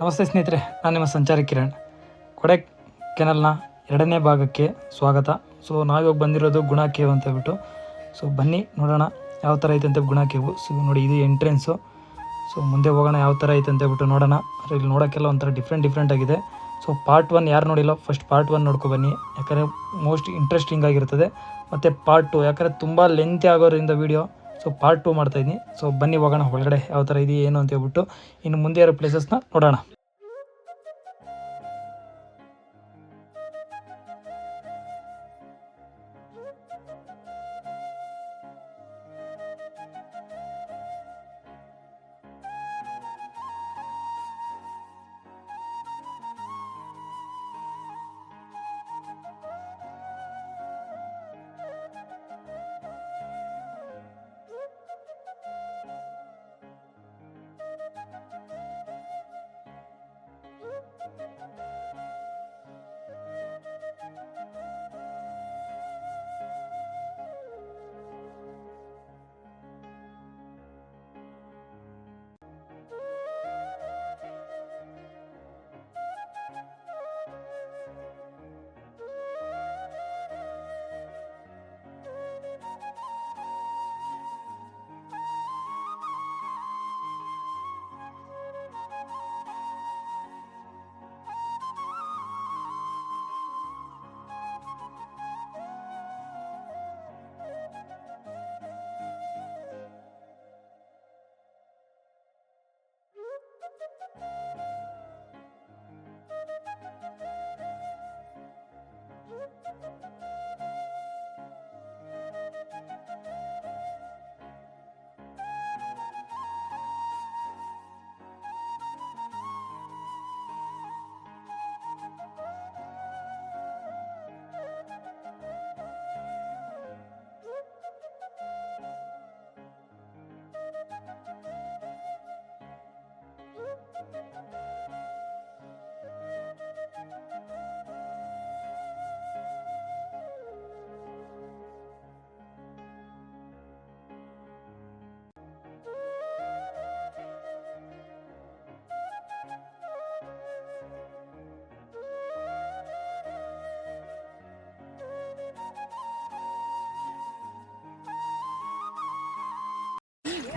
ನಮಸ್ತೆ ಸ್ನೇಹಿತರೆ, ನಾನು ನಿಮ್ಮ ಸಂಚಾರಿ ಕಿರಣ್. ಕೊಡೈಕೆನಾಲ್ನ 2ನೇ ಭಾಗಕ್ಕೆ ಸ್ವಾಗತ. ಸೊ ನಾವಿವಾಗ ಬಂದಿರೋದು ಗುಣಾ ಕೇವ್ ಅಂತ ಹೇಳ್ಬಿಟ್ಟು. ಸೊ ಬನ್ನಿ ನೋಡೋಣ ಯಾವ ಥರ ಐತೆ ಅಂತ ಗುಣಾ ಕೇವು. ಸೊ ನೋಡಿ, ಇದು ಎಂಟ್ರೆನ್ಸು. ಸೊ ಮುಂದೆ ಹೋಗೋಣ ಯಾವ ಥರ ಐತೆ ಅಂತ ಹೇಳ್ಬಿಟ್ಟು ನೋಡೋಣ. ಇಲ್ಲಿ ನೋಡೋಕ್ಕೆಲ್ಲ ಒಂಥರ ಡಿಫ್ರೆಂಟ್ ಆಗಿದೆ. ಸೊ ಪಾರ್ಟ್ 1 ಯಾರು ನೋಡಿಲ್ಲ, ಫಸ್ಟ್ ಪಾರ್ಟ್ 1 ನೋಡ್ಕೊ ಬನ್ನಿ, ಯಾಕಂದರೆ ಮೋಸ್ಟ್ ಇಂಟ್ರೆಸ್ಟಿಂಗ್ ಆಗಿರ್ತದೆ. ಮತ್ತು ಪಾರ್ಟ್ 2 ಯಾಕಂದರೆ ತುಂಬ ಲೆಂತಿ ಆಗೋದ್ರಿಂದ ವೀಡಿಯೋ, ಸೊ ಪಾರ್ಟ್ 2 ಮಾಡ್ತಾಯಿದ್ದೀನಿ. ಸೊ ಬನ್ನಿ ಹೋಗೋಣ ಒಳಗಡೆ ಯಾವ ಥರ ಇದೆಯೇ ಏನು ಅಂತ ಹೇಳ್ಬಿಟ್ಟು ಇನ್ನು ಮುಂದೆ ಇರೋ ಪ್ಲೇಸಸ್ನ ನೋಡೋಣ.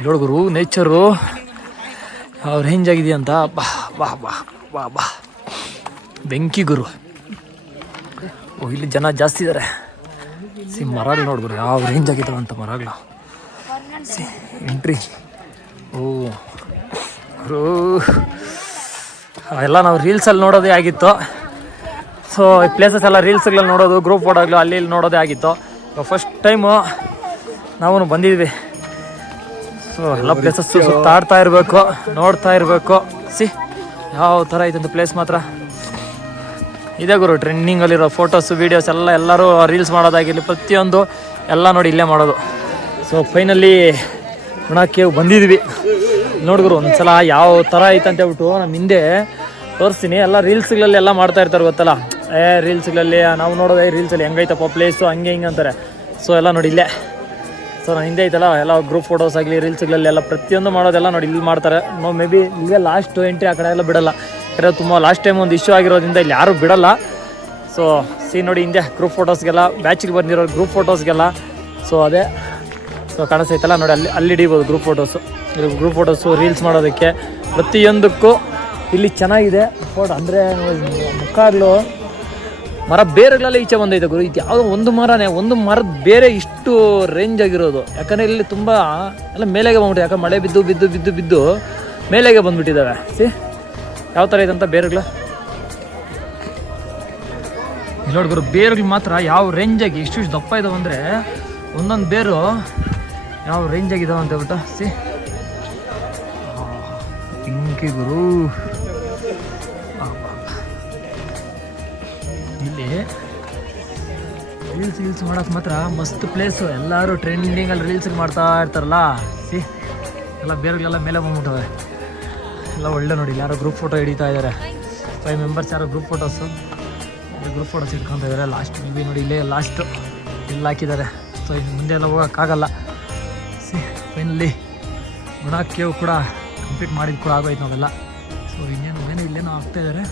ನೋಡ್ಗುರು ನೇಚರು ಯಾವ ರೇಂಜ್ ಆಗಿದೆ ಅಂತ. ಬಾ ಬಾ ಬಾ ಬಾ ಬಾ ಬೆಂಕಿ ಗುರು. ಓ ಇಲ್ಲಿ ಜನ ಜಾಸ್ತಿ ಇದ್ದಾರೆ. ಮರಗಳು ನೋಡ್ಗುರು ಯಾವ ರೇಂಜ್ ಆಗಿದ್ದಾವೆ ಅಂತ ಮರಗಳು. ಎಂಟ್ರಿ ಓ ಗುರು, ಎಲ್ಲ ನಾವು ರೀಲ್ಸಲ್ಲಿ ನೋಡೋದೇ ಆಗಿತ್ತು. ಸೊ ಈ ಪ್ಲೇಸಸ್ ಎಲ್ಲ ರೀಲ್ಸ್ಗಳಲ್ಲಿ ನೋಡೋದು, ಗ್ರೂಪ್ ಫೋಟೋಗಳು ಅಲ್ಲಿ ಇಲ್ಲಿ ನೋಡೋದೇ ಆಗಿತ್ತು. ಫಸ್ಟ್ ಟೈಮು ನಾವು ಬಂದಿದ್ವಿ. ಸೊ ಎಲ್ಲ ಪ್ಲೇಸಸ್ ಸುತ್ತಾಡ್ತಾ ಇರಬೇಕು, ನೋಡ್ತಾ ಇರಬೇಕು. ಯಾವ ಥರ ಐತಂತ ಪ್ಲೇಸ್ ಮಾತ್ರ ಇದೆ ಗುರು. ಟ್ರೆಂಡಿಂಗಲ್ಲಿರೋ ಫೋಟೋಸು ವೀಡಿಯೋಸ್ ಎಲ್ಲರೂ ರೀಲ್ಸ್ ಮಾಡೋದಾಗಿರಲಿ, ಪ್ರತಿಯೊಂದು ಎಲ್ಲ ನೋಡಿ ಇಲ್ಲೇ ಮಾಡೋದು. ಸೊ ಫೈನಲಿ ಗುಣಾ ಕೇವ್ ಬಂದಿದ್ವಿ. ನೋಡಿದ್ರು ಒಂದ್ಸಲ ಯಾವ ಥರ ಐತಂತ ಹೇಳ್ಬಿಟ್ಟು ನಮ್ಮ ಹಿಂದೆ ತೋರಿಸ್ತೀನಿ. ಎಲ್ಲ ರೀಲ್ಸ್ಗಳಲ್ಲಿ ಎಲ್ಲ ಮಾಡ್ತಾ ಇರ್ತಾರೆ ಗೊತ್ತಲ್ಲ, ರೀಲ್ಸ್ಗಳಲ್ಲಿ ನಾವು ನೋಡೋದೇ ರೀಲ್ಸಲ್ಲಿ ಹೆಂಗೈತಪ್ಪ ಪ್ಲೇಸು ಹಂಗೆ ಹಿಂಗೆ ಅಂತಾರೆ. ಸೊ ಎಲ್ಲ ನೋಡಿ ಇಲ್ಲೇ. ಸೊ ನಾನು ಹಿಂದೆ ಐತಲ್ಲ ಎಲ್ಲ ಗ್ರೂಪ್ ಫೋಟೋಸ್ ಆಗಲಿ ರೀಲ್ಸ್ಗಳಲ್ಲಿ ಎಲ್ಲ ಪ್ರತಿಯೊಂದು ಮಾಡೋದೆಲ್ಲ ನೋಡಿ ಇಲ್ಲಿ ಮಾಡ್ತಾರೆ. ನಾವು ಮೇ ಬಿ ಇಲ್ಲೇ ಲಾಸ್ಟ್ ಎಂಟ್ರಿ ಆ ಕಡೆ ಎಲ್ಲ ಬಿಡಲ್ಲ, ಯಾಕಂದರೆ ತುಂಬ ಲಾಸ್ಟ್ ಟೈಮ್ ಒಂದು ಇಶ್ಯೂ ಆಗಿರೋದ್ರಿಂದ ಇಲ್ಲಿ ಯಾರೂ ಬಿಡಲ್ಲ. ಸೊ ನೋಡಿ ಹಿಂದೆ ಗ್ರೂಪ್ ಫೋಟೋಸ್ಗೆಲ್ಲ, ಬ್ಯಾಚಿಗೆ ಬಂದಿರೋ ಗ್ರೂಪ್ ಫೋಟೋಸ್ಗೆಲ್ಲ. ಸೊ ಅದೇ ಸೊ ಕಾಣಿಸ್ತೈತಲ್ಲ ನೋಡಿ, ಅಲ್ಲಿ ಹಿಡಿಬೋದು ಗ್ರೂಪ್ ಫೋಟೋಸು ರೀಲ್ಸ್ ಮಾಡೋದಕ್ಕೆ ಪ್ರತಿಯೊಂದಕ್ಕೂ ಇಲ್ಲಿ ಚೆನ್ನಾಗಿದೆ ಫೋಟೋ. ಅಂದರೆ ಮುಖಗಳು ಮರ ಬೇರೆಗಳೆಲ್ಲ ಈಚೆ ಬಂದೈತೆ ಗುರು. ಇದು ಯಾವುದೋ ಒಂದು ಮರದ ಬೇರೆ ಇಷ್ಟು ರೇಂಜ್ ಆಗಿರೋದು. ಯಾಕಂದರೆ ಇಲ್ಲಿ ತುಂಬ ಎಲ್ಲ ಮೇಲೆಗೆ ಬಂದ್ಬಿಟ್ಟು, ಯಾಕಂದ್ರೆ ಮಳೆ ಬಿದ್ದು ಬಿದ್ದು ಬಿದ್ದು ಬಿದ್ದು ಮೇಲೆಗೆ ಬಂದುಬಿಟ್ಟಿದ್ದಾವೆ. ಯಾವ ಥರ ಇದೆ ಅಂತ ಬೇರುಗಳು ಇಲ್ಲಿ ನೋಡಿ ಗುರು. ಬೇರುಗಳು ಮಾತ್ರ ಯಾವ ರೇಂಜಾಗಿ ಇಷ್ಟು ದಪ್ಪ ಇದಾವೆ ಅಂದರೆ, ಒಂದೊಂದು ಬೇರು ಯಾವ ರೇಂಜ್ ಆಗಿದಾವೆ ಅಂತ ಹೇಳ್ಬಿಟ್ಟು ಪಿಂಕಿ ಗುರು. ಇಲ್ಲಿ ರೀಲ್ಸ್ ಮಾಡೋಕೆ ಮಾತ್ರ ಮಸ್ತ್ ಪ್ಲೇಸು. ಎಲ್ಲರೂ ಟ್ರೆಂಡಿಂಗಲ್ಲಿ ರೀಲ್ಸ್ ಮಾಡ್ತಾ ಇರ್ತಾರಲ್ಲ. ಎಲ್ಲ ಬೇರೆಗಳೆಲ್ಲ ಮೇಲೆ ಬಂದ್ಬಿಟ್ಟವೆ. ಎಲ್ಲ ಒಳ್ಳೆ ನೋಡಿ, ಯಾರೋ ಗ್ರೂಪ್ ಫೋಟೋ ಹಿಡಿತಾ ಇದ್ದಾರೆ. 5 ಮೆಂಬರ್ಸ್ ಯಾರೋ ಗ್ರೂಪ್ ಫೋಟೋಸು ಇಟ್ಕೊತಾ ಇದ್ದಾರೆ. ಲಾಸ್ಟ್ ಮೇ ನೋಡಿ ಇಲ್ಲೇ ಲಾಸ್ಟು ಇಲ್ಲಿ ಹಾಕಿದ್ದಾರೆ. ಸೊ ಇನ್ನು ಮುಂದೆ ಎಲ್ಲ ಹೋಗೋಕ್ಕಾಗಲ್ಲ. ಫೈನಲಿ ಗುಣಾ ಕೇವ್ ಕೂಡ ಕಂಪ್ಲೀಟ್ ಮಾಡಿದ್ದು ಕೂಡ ಆಗೋಯ್ತು ನಾವೆಲ್ಲ. ಸೊ ಇನ್ನೇನು ಇಲ್ಲೇ ಏನೋ ಆಗ್ತಾಯಿದ್ದಾರೆ.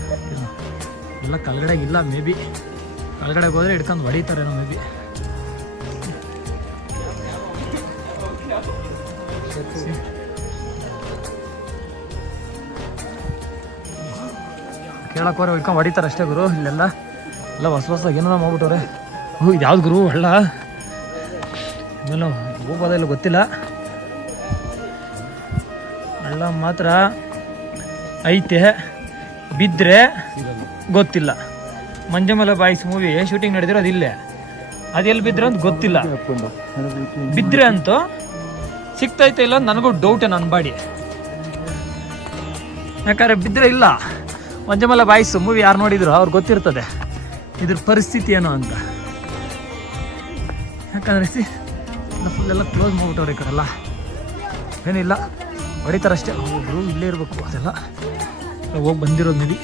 ಎಲ್ಲ ಕೆಳಗಡೆಗೆ ಇಲ್ಲ, ಮೇ ಬಿ ಕೆಳಗಡೆಗೆ ಹೋದರೆ ಹಿಡ್ಕೊಂಡು ಹೊಡಿತಾರೇನೋ ಮೇ ಬಿ. ಕೇಳಕ್ಕೆ ಹೋದ್ರೆ ಹಿಡ್ಕೊಂಡು ಹೊಡಿತಾರೆ ಅಷ್ಟೇ ಗುರು. ಇಲ್ಲೆಲ್ಲ ಎಲ್ಲ ಹೊಸದಾಗಿ ಏನೋ ಮಾಡ್ಬಿಟ್ಟವ್ರೆ. ಇದು ಯಾವ್ದು ಗುರು ಹಳ್ಳ? ಆಮೇಲೆ ಹೋಗೋದ ಇಲ್ಲ ಗೊತ್ತಿಲ್ಲ. ಹಳ್ಳ ಮಾತ್ರ ಐತೆ, ಬಿದ್ದರೆ ಗೊತ್ತಿಲ್ಲ. ಮಂಜಮಲ ಬಾಯ್ಸ್ ಮೂವಿ ಶೂಟಿಂಗ್ ನಡೆದಿರೋದು ಇಲ್ಲೇ. ಅದೆಲ್ಲಿ ಬಿದ್ದರೆ ಅಂತ ಗೊತ್ತಿಲ್ಲ. ಬಿದ್ದರೆ ಅಂತೂ ಸಿಗ್ತೈತೆ ಇಲ್ಲ ನನಗೂ ಡೌಟೇ ನನ್ನ ಬಾಡಿ. ಯಾಕಂದರೆ ಬಿದ್ದರೆ ಇಲ್ಲ. ಮಂಜಮಲ ಬಾಯ್ಸ್ ಮೂವಿ ಯಾರು ನೋಡಿದ್ರು ಅವ್ರು ಗೊತ್ತಿರ್ತದೆ ಇದ್ರ ಪರಿಸ್ಥಿತಿ ಏನೋ ಅಂತ. ಯಾಕಂದರೆ ಫುಲ್ಲೆಲ್ಲ ಕ್ಲೋಸ್ ಮಾಡ್ಬಿಟ್ಟವ್ರೆ ಈ ಕಡೆಲ್ಲ. ಏನಿಲ್ಲ, ಹೊಡಿತಾರಷ್ಟೇ. ಒಬ್ಬರು ಇಲ್ಲೇ ಇರಬೇಕು. ಅದೆಲ್ಲ ಹೋಗಿ ಬಂದಿರೋದು ಮೇಬಿ.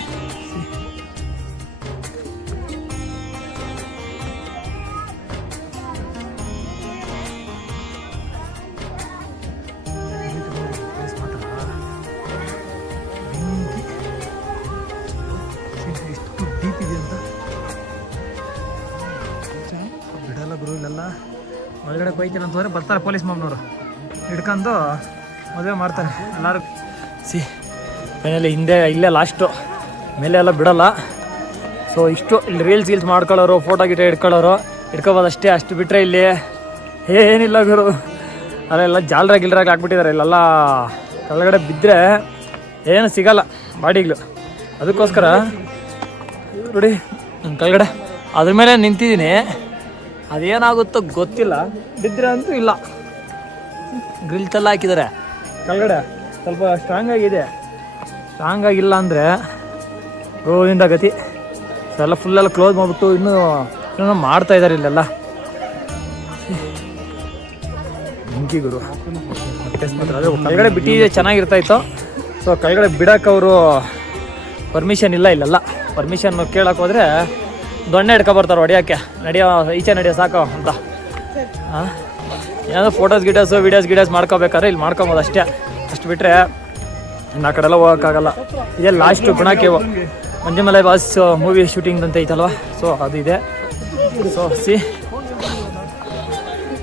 ಎಷ್ಟು ಡೀಪ್ ಇದೆ ಅಂತ ಬಿಡಲ್ಲ ಗುರು. ಇಲ್ಲೆಲ್ಲ ಒಳಗಡೆ ಹೋಯ್ತೀನಿ ಅಂತಂದರೆ ಬರ್ತಾರೆ ಪೊಲೀಸ್ ಮಾಮ್ನವರು ಹಿಡ್ಕೊಂಡು ಮದುವೆ ಮಾಡ್ತಾರೆ ಎಲ್ಲರೂ. ಫೈನಲಿ ಹಿಂದೆ ಇಲ್ಲೇ ಲಾಸ್ಟು, ಮೇಲೆ ಎಲ್ಲ ಬಿಡಲ್ಲ. ಸೊ ಇಷ್ಟು ಇಲ್ಲಿ ರೀಲ್ಸ್ ಮಾಡ್ಕೊಳ್ಳೋರು, ಫೋಟೋ ಗಿಟ ಹಿಡ್ಕೊಬೋದು ಅಷ್ಟೇ. ಅಷ್ಟು ಬಿಟ್ಟರೆ ಇಲ್ಲಿ ಏನಿಲ್ಲ ಗುರು. ಅಲ್ಲೆಲ್ಲ ಗಿಲ್ರಾಗಿ ಹಾಕ್ಬಿಟ್ಟಿದ್ದಾರೆ. ಇಲ್ಲೆಲ್ಲ ಕೆಳಗಡೆ ಬಿದ್ದರೆ ಏನು ಸಿಗಲ್ಲ ಬಾಡಿಗಳು. ಅದಕ್ಕೋಸ್ಕರ ನೋಡಿ ನನ್ನ ಕೆಳಗಡೆ ಅದ್ರ ಮೇಲೆ ನಿಂತಿದ್ದೀನಿ. ಅದೇನಾಗುತ್ತೋ ಗೊತ್ತಿಲ್ಲ. ಬಿದ್ದರೆ ಅಂತೂ ಇಲ್ಲ. ಗ್ರಿಲ್ಸೆಲ್ಲ ಹಾಕಿದ್ದಾರೆ ಕೆಳಗಡೆ. ಸ್ವಲ್ಪ ಸ್ಟ್ರಾಂಗ್ ಆಗಿದೆ. ಸ್ಟ್ರಾಂಗ್ ಆಗಿಲ್ಲ ಅಂದರೆ ರೋದಿಂದ ಗತಿ. ಎಲ್ಲ ಫುಲ್ಲೆಲ್ಲ ಕ್ಲೋಸ್ ಮಾಡಿಬಿಟ್ಟು ಇನ್ನೂ ಮಾಡ್ತಾಯಿದ್ದಾರೆ ಇಲ್ಲೆಲ್ಲ. ಬೆಂಕಿ ಗುರು. ಅದೇ ಕೆಳಗಡೆ ಬಿಟ್ಟಿದೆ ಚೆನ್ನಾಗಿರ್ತಾಯಿತ್ತು. ಸೊ ಕೆಳಗಡೆ ಬಿಡೋಕೆ ಅವರು ಪರ್ಮಿಷನ್ ಇಲ್ಲ ಇಲ್ಲೆಲ್ಲ. ಪರ್ಮಿಷನ್ ಕೇಳೋಕೆ ಹೋದರೆ ದೊಣ್ಣೆ ಹಿಡ್ಕೊಬರ್ತಾರೆ ಹೊಡಿಯೋಕ್ಕೆ. ಈಚೆ ನಡೆಯೋ ಸಾಕು ಅಂತ. ಏನಾದರೂ ಫೋಟೋಸ್ ವೀಡಿಯೋಸ್ ಮಾಡ್ಕೋಬೇಕಾದ್ರೆ ಇಲ್ಲಿ ಮಾಡ್ಕೊಬೋದು ಅಷ್ಟೇ. ಅಷ್ಟು ಬಿಟ್ಟರೆ ಇನ್ನು ಆ ಕಡೆ ಎಲ್ಲ ಹೋಗೋಕ್ಕಾಗಲ್ಲ. ಇದೇ ಲಾಸ್ಟು ಗುಣಕ್ಕೆ ಮಂಜಮಲ ಬಾಸ್ ಮೂವಿ ಶೂಟಿಂಗ್ ಅಂತ ಐತಲ್ವ. ಸೊ ಅದು ಇದೆ. ಸೊ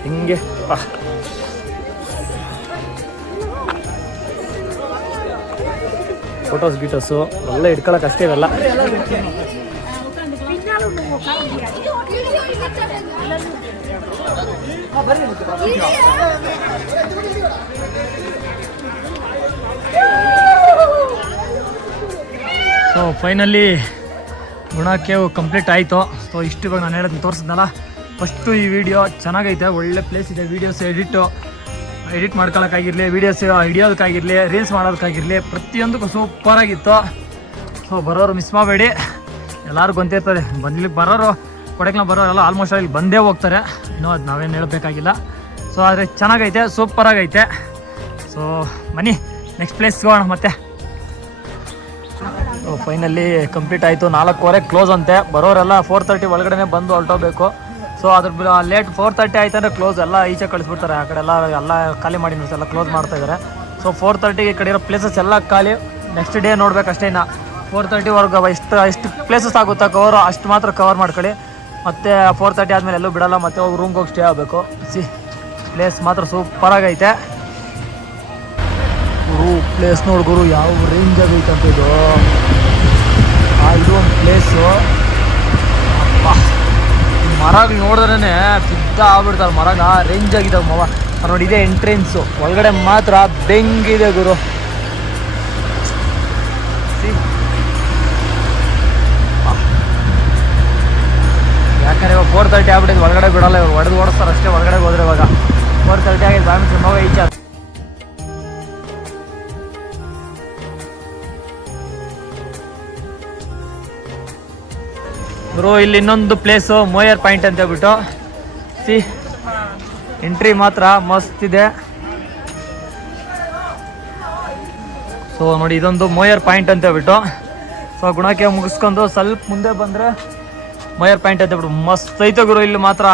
ಹಿಂಗೆ ಫೋಟೋಸು ಎಲ್ಲ ಹಿಡ್ಕೊಳಕ್ಕೆ ಅಷ್ಟೇ ಇವೆಲ್ಲ. ಸೊ ಫೈನಲಿ ಗುಣಕ್ಕೆ ಕಂಪ್ಲೀಟ್ ಆಯಿತು. ಸೊ ಇಷ್ಟು ಇವಾಗ ನಾನು ಹೇಳೋದನ್ನ ತೋರಿಸಿದ್ನಲ್ಲ. ಫಸ್ಟು ಈ ವಿಡಿಯೋ ಚೆನ್ನಾಗೈತೆ, ಒಳ್ಳೆ ಪ್ಲೇಸ್ ಇದೆ. ವೀಡಿಯೋಸ್ ಎಡಿಟ್ ಮಾಡ್ಕೊಳ್ಳೋಕ್ಕಾಗಿರಲಿ, ವೀಡಿಯೋಸ್ ಹಿಡಿಯೋದಕ್ಕಾಗಿರಲಿ, ರೀಲ್ಸ್ ಮಾಡೋದಕ್ಕಾಗಿರಲಿ, ಪ್ರತಿಯೊಂದಕ್ಕೂ ಸೂಪರಾಗಿತ್ತು. ಸೊ ಬರೋರು ಮಿಸ್ ಮಾಡಬೇಡಿ. ಎಲ್ಲರಿಗೂ ಗೊತ್ತಿರ್ತದೆ. ಇಲ್ಲಿಗೆ ಬರೋರು, ಕೊಡೈಕೆನಾಲ್ ಬರೋರೆಲ್ಲ ಆಲ್ಮೋಸ್ಟ್ ಇಲ್ಲಿ ಬಂದೇ ಹೋಗ್ತಾರೆ. ಇನ್ನೂ ಅದು ನಾವೇನು ಹೇಳಬೇಕಾಗಿಲ್ಲ. ಸೊ ಆದರೆ ಚೆನ್ನಾಗೈತೆ, ಸೂಪರಾಗೈತೆ. ಸೊ ಬನ್ನಿ ನೆಕ್ಸ್ಟ್ ಪ್ಲೇಸ್ಗೆ ಹೋಗೋಣ ಮತ್ತೆ. ಫೈನಲಿ ಕಂಪ್ಲೀಟ್ ಆಯಿತು. 4:15 ಕ್ಲೋಸ್ ಅಂತೆ. ಬರೋರೆಲ್ಲ 4:30 ಒಳಗಡೆ ಬಂದು ಹೊರಟೋಗ್ಬೇಕು. ಸೊ ಅದ್ರ ಲೇಟ್ 4:30 ಆಯ್ತಂದರೆ ಕ್ಲೋಸ್ ಎಲ್ಲ ಈಚೆ ಕಳಿಸ್ಬಿಡ್ತಾರೆ. ಆ ಕಡೆ ಎಲ್ಲ ಖಾಲಿ ಮಾಡಿ ಎಲ್ಲ ಕ್ಲೋಸ್ ಮಾಡ್ತಾಯಿದ್ದಾರೆ. ಸೊ 4:30 ಈ ಕಡೆ ಇರೋ ಪ್ಲೇಸಸ್ ಎಲ್ಲ ಖಾಲಿ. ನೆಕ್ಸ್ಟ್ ಡೇ ನೋಡಬೇಕಷ್ಟೇ. ಇನ್ನು 4:30ವರೆಗೆ ಎಷ್ಟು ಪ್ಲೇಸಸ್ ಆಗುತ್ತಾ ಕವರ್ ಅಷ್ಟು ಮಾತ್ರ ಕವರ್ ಮಾಡ್ಕೊಳ್ಳಿ. ಮತ್ತು 4:30 ಆದಮೇಲೆ ಎಲ್ಲೂ ಬಿಡೋಲ್ಲ. ಮತ್ತೆ ಹೋಗಿ ರೂಮ್ಗೆ ಹೋಗಿ ಸ್ಟೇ ಆಗಬೇಕು. ಪ್ಲೇಸ್ ಮಾತ್ರ ಸೂಪರಾಗೈತೆ ಗುರು. ಪ್ಲೇಸ್ ನೋಡಿ ಗುರು ಯಾವ ರೇಂಜಾಗಿ ಐತಂತ ಇದು. ಇದು ಒಂದು ಪ್ಲೇಸು. ಮರಗಳು ನೋಡಿದ್ರೇ ಸಿದ್ಧ ಆಗ್ಬಿಡ್ತಾರೆ. ಮರಗ ರೇಂಜ್ ಆಗಿದ್ದಾವೆ ಮವ. ನೋಡಿ ಇದೆ ಎಂಟ್ರೆನ್ಸು. ಒಳಗಡೆ ಮಾತ್ರ ಬೆಂಗಿದೆ ಗುರು. ಯಾಕಂದರೆ ಇವಾಗ 4:30 ಆಗ್ಬಿಟ್ಟಿದ್ದು. ಒಳಗಡೆ ಬಿಡೋಲ್ಲ ಇವ್ರು, ಹೊಡೆದು ಓಡಿಸ್ತಾರೆ ಅಷ್ಟೇ ಒಳಗಡೆ ಹೋದ್ರೆ. ಇವಾಗ 4:30 ಆಗಿದೆ. ಬಾಮಿಟ್ರಿ ಮಗ ಈಚೆ ಬ್ರೋ. ಇಲ್ಲಿ ಇನ್ನೊಂದು ಪ್ಲೇಸು ಮೋಯರ್ ಪಾಯಿಂಟ್ ಅಂತ ಹೇಳ್ಬಿಟ್ಟು. ಎಂಟ್ರಿ ಮಾತ್ರ ಮಸ್ತ್ ಇದೆ. ಸೊ ನೋಡಿ ಇದೊಂದು ಮೋಯರ್ ಪಾಯಿಂಟ್ ಅಂತ ಹೇಳ್ಬಿಟ್ಟು. ಸೊ ಗುಣಕ್ಕೆ ಮುಗಿಸ್ಕೊಂಡು ಸ್ವಲ್ಪ ಮುಂದೆ ಬಂದರೆ ಮೋಯರ್ ಪಾಯಿಂಟ್ ಅಂತ ಹೇಳ್ಬಿಟ್ಟು ಮಸ್ತ್ ಐತೆ ಗುರು. ಇಲ್ಲಿ ಮಾತ್ರ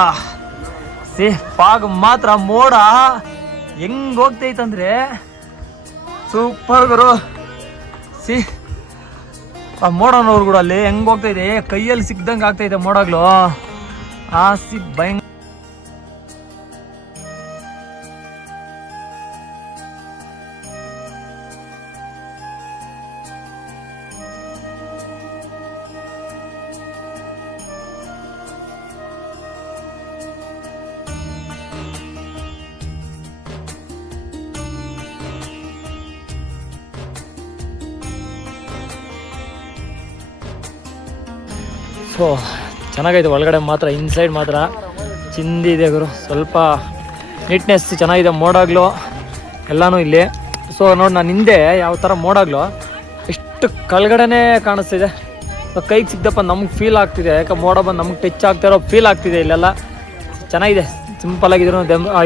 ಫಾಗ್ ಮಾತ್ರ ಮೋಡ ಹೆಂಗೆ ಹೋಗ್ತೈತಂದ್ರೆ ಸೂಪರ್ ಗುರು. ಆ ಮೋಡನವ್ರು ಕೂಡ ಅಲ್ಲಿ ಹೆಂಗ್ ಹೋಗ್ತಾ ಇದೆ, ಕೈಯಲ್ಲಿ ಸಿಕ್ದಂಗೆ ಆಗ್ತಾ ಇದೆ ಮೋಡಗಳು. ಆ ಭಯಂಕರ. ಸೊ ಚೆನ್ನಾಗೈತೆ ಒಳಗಡೆ ಮಾತ್ರ, ಇನ್ಸೈಡ್ ಮಾತ್ರ ಚಿಂದಿ ಇದೆ ಗುರು. ಸ್ವಲ್ಪ ನೀಟ್ನೆಸ್ ಚೆನ್ನಾಗಿದೆ, ಮೋಡಾಗ್ಲು ಎಲ್ಲನೂ ಇಲ್ಲಿ. ಸೊ ನೋಡಿ ನಾನು ಹಿಂದೆ ಯಾವ ಥರ ಮೋಡಾಗ್ಲು ಎಷ್ಟು ಕೆಳಗಡೆನೇ ಕಾಣಿಸ್ತಿದೆ. ಸೊ ಕೈಗೆ ಸಿಗ್ದಪ್ಪ ನಮ್ಗೆ ಫೀಲ್ ಆಗ್ತಿದೆ, ಯಾಕೆ ಮೋಡ ಬಂದು ನಮ್ಗೆ ಟಚ್ ಆಗ್ತಿರೋ ಫೀಲ್ ಆಗ್ತಿದೆ. ಇಲ್ಲೆಲ್ಲ ಚೆನ್ನಾಗಿದೆ, ಸಿಂಪಲ್ ಆಗಿದ್ರು.